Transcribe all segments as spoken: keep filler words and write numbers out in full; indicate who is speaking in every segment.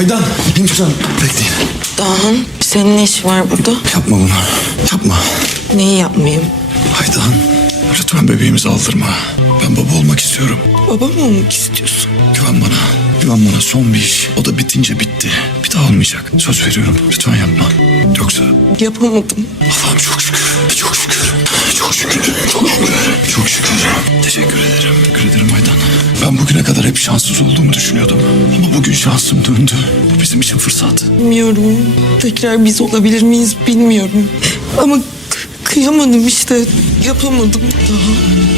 Speaker 1: Aydan, lütfen bekleyin.
Speaker 2: Dahan, senin ne işin var burada?
Speaker 1: Yapma bunu, yapma.
Speaker 2: Neyi yapmayayım?
Speaker 1: Aydan, lütfen bebeğimizi aldırma. Ben baba olmak istiyorum.
Speaker 2: Baba mı olmak istiyorsun?
Speaker 1: Güven bana, güven bana, son bir iş. O da bitince bitti. Bir daha olmayacak. Söz veriyorum, lütfen yapma. Yoksa...
Speaker 2: Yapamadım.
Speaker 1: Allah'ım çok şükür, çok şükür, çok şükür, çok şükür, çok şükür. Teşekkür ederim, teşekkür ederim Aydan. Ben bugüne kadar hep şanssız olduğumu düşünüyordum. Ama bugün şansım döndü. Bu bizim için fırsat.
Speaker 2: Bilmiyorum. Tekrar biz olabilir miyiz bilmiyorum. Ama k- kıyamadım işte. Yapamadım daha.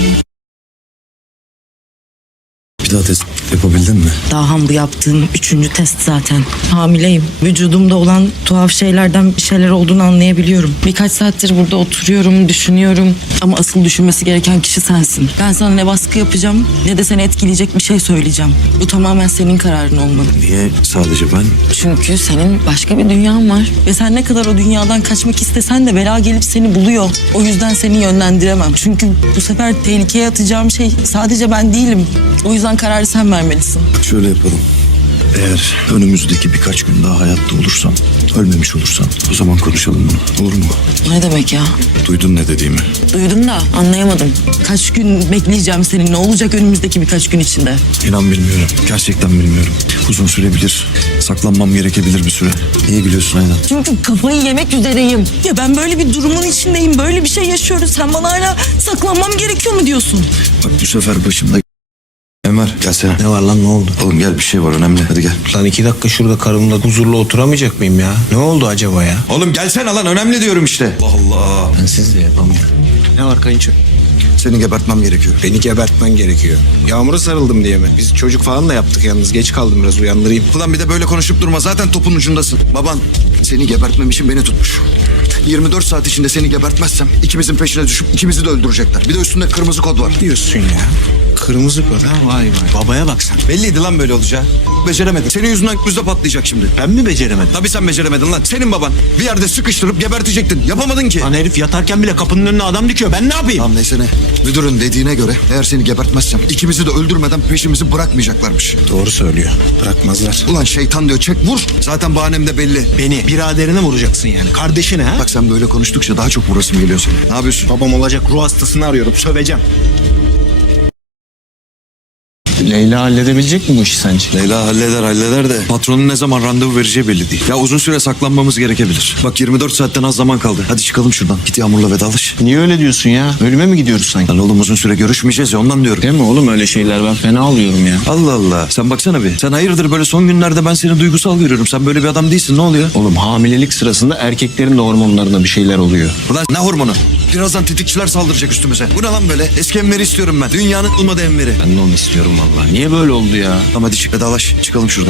Speaker 1: Bir daha test yapabildin mi?
Speaker 3: Dahan, bu yaptığım üçüncü test zaten. Hamileyim. Vücudumda olan tuhaf şeylerden bir şeyler olduğunu anlayabiliyorum. Birkaç saattir burada oturuyorum, düşünüyorum. Ama asıl düşünmesi gereken kişi sensin. Ben sana ne baskı yapacağım ne de seni etkileyecek bir şey söyleyeceğim. Bu tamamen senin kararın olmalı.
Speaker 1: Niye sadece ben?
Speaker 3: Çünkü senin başka bir dünyan var. Ve sen ne kadar o dünyadan kaçmak istesen de bela gelip seni buluyor. O yüzden seni yönlendiremem. Çünkü bu sefer tehlikeye atacağım şey sadece ben değilim. O yüzden kararı sen vermelisin.
Speaker 1: Şöyle yapalım. Eğer önümüzdeki birkaç gün daha hayatta olursam, ölmemiş olursam o zaman konuşalım bunu. Olur mu?
Speaker 3: Ne demek ya?
Speaker 1: Duydun ne dediğimi?
Speaker 3: Duydum da anlayamadım. Kaç gün bekleyeceğim senin? Ne olacak önümüzdeki birkaç gün içinde?
Speaker 1: İnan bilmiyorum. Gerçekten bilmiyorum. Uzun sürebilir. Saklanmam gerekebilir bir süre. Niye gülüyorsun Aydan?
Speaker 3: Çünkü kafayı yemek üzereyim. Ya ben böyle bir durumun içindeyim. Böyle bir şey yaşıyoruz. Sen bana hala saklanmam gerekiyor mu diyorsun?
Speaker 1: Bak bu sefer başımda... Ömer gelsene.
Speaker 4: Ne var lan, ne oldu?
Speaker 1: Oğlum gel, bir şey var önemli. Hadi gel.
Speaker 4: Lan iki dakika şurada karımla huzurlu oturamayacak mıyım ya? Ne oldu acaba ya?
Speaker 1: Oğlum gelsene lan, önemli diyorum işte. Allah Allah.
Speaker 4: Ben siz de yapamıyorum. Ne var kayınço?
Speaker 1: Seni gebertmem gerekiyor.
Speaker 4: Beni gebertmen gerekiyor. Yağmura sarıldım diye mi? Biz çocuk falan da yaptık yalnız. Geç kaldım, biraz uyandırayım.
Speaker 1: Ulan bir de böyle konuşup durma. Zaten topun ucundasın. Baban seni gebertmem için beni tutmuş. yirmi dört saat içinde seni gebertmezsem ikimizin peşine düşüp ikimizi de öldürecekler. Bir de üstünde kırmızı kod var.
Speaker 4: Diyorsun ya. Kırmızı kod ha, vay vay. Babaya bak sen.
Speaker 1: Belliydi lan böyle olacağı. Beceremedim. Senin yüzünden müzde patlayacak şimdi.
Speaker 4: Ben mi beceremedim?
Speaker 1: Tabii sen beceremedin lan. Senin baban bir yerde sıkıştırıp gebertecektin. Yapamadın ki.
Speaker 4: Lan herif yatarken bile kapının önüne adam dikiyor. Ben ne yapayım?
Speaker 1: Tamam neyse ne. Müdürün dediğine göre eğer seni gebertmezsem ikimizi de öldürmeden peşimizi bırakmayacaklarmış.
Speaker 4: Doğru söylüyor. Bırakmazlar.
Speaker 1: Ulan şeytan diyor, çek vur. Zaten bahanem de belli.
Speaker 4: Beni biraderine vuracaksın yani. Kardeşine ha?
Speaker 1: Bak sen böyle konuştukça daha çok vurasım geliyor senin. Ne yapıyorsun?
Speaker 4: Babam olacak ruh hastasını arıyorum. Söveceğim. Leyla halledebilecek mi bu işi sence?
Speaker 1: Leyla halleder halleder de patronun ne zaman randevu vereceği belli değil. Ya uzun süre saklanmamız gerekebilir. Bak yirmi dört saatten az zaman kaldı. Hadi çıkalım şuradan. Git Yağmur'la vedalaş.
Speaker 4: Niye öyle diyorsun ya? Ölüme mi gidiyoruz sanki?
Speaker 1: Lan oğlum uzun süre görüşmeyeceğiz ya, ondan diyorum.
Speaker 4: Değil mi oğlum, öyle şeyler ben fena alıyorum ya.
Speaker 1: Allah Allah. Sen baksana bir. Sen hayırdır böyle son günlerde ben seni duygusal görüyorum. Sen böyle bir adam değilsin. Ne oluyor?
Speaker 4: Oğlum hamilelik sırasında erkeklerin de hormonlarına bir şeyler oluyor.
Speaker 1: Ulan ne hormonu? Birazdan tetikçiler saldıracak üstümüze. Bu ne lan böyle? Eski Enver'i istiyorum ben. Dünyanın olmadı Enver'i.
Speaker 4: Ben de onu istiyorum vallahi. Niye böyle oldu ya?
Speaker 1: Tamam hadi çık vedalaş. Çıkalım şuradan.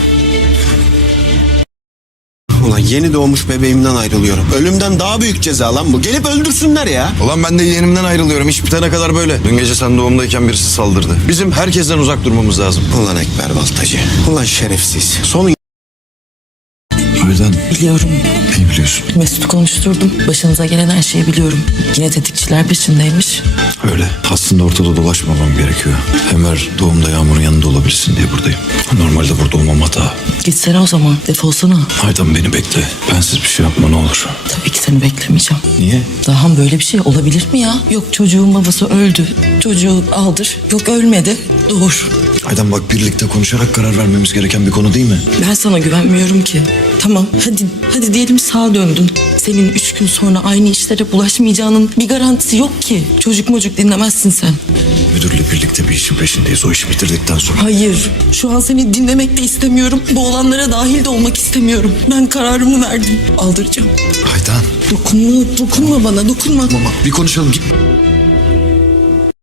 Speaker 4: Ulan yeni doğmuş bebeğimden ayrılıyorum. Ölümden daha büyük ceza lan bu. Gelip öldürsünler ya.
Speaker 1: Ulan ben de yeğenimden ayrılıyorum. İş bitene kadar böyle. Dün gece sen doğumdayken birisi saldırdı. Bizim herkesten uzak durmamız lazım.
Speaker 4: Ulan Ekber Baltacı. Ulan şerefsiz. Sonu
Speaker 1: Aydan.
Speaker 3: Biliyorum.
Speaker 1: Ne biliyorsun?
Speaker 3: Mesut'u konuşturdum. Başınıza gelen her şeyi biliyorum. Yine tetikçiler peşindeymiş.
Speaker 1: Öyle. Aslında ortada dolaşmamam gerekiyor. Ömer doğumda Yağmur'un yanında olabilirsin diye buradayım. Normalde burada olmam hata.
Speaker 3: Gitsene o zaman. Defolsana.
Speaker 1: Aydan beni bekle. Bensiz bir şey yapma ne olur.
Speaker 3: Tabii ki seni beklemeyeceğim.
Speaker 1: Niye?
Speaker 3: Dahan, böyle bir şey olabilir mi ya? Yok çocuğun babası öldü. Çocuğu aldır. Yok ölmedi. Doğur.
Speaker 1: Aydan bak, birlikte konuşarak karar vermemiz gereken bir konu değil mi?
Speaker 3: Ben sana güvenmiyorum ki. Tamam hadi hadi diyelim sağa döndün. Senin üç gün sonra aynı işlere bulaşmayacağının bir garantisi yok ki. Çocuk mocuk dinlemezsin sen.
Speaker 1: Müdürle birlikte bir işin peşindeyiz. O işi bitirdikten sonra.
Speaker 3: Hayır, şu an seni dinlemek de istemiyorum. Bu olanlara dahil de olmak istemiyorum. Ben kararımı verdim. Aldıracağım.
Speaker 1: Aydan.
Speaker 3: Dokunma, dokunma bana, dokunma.
Speaker 1: Mama bir konuşalım. Git.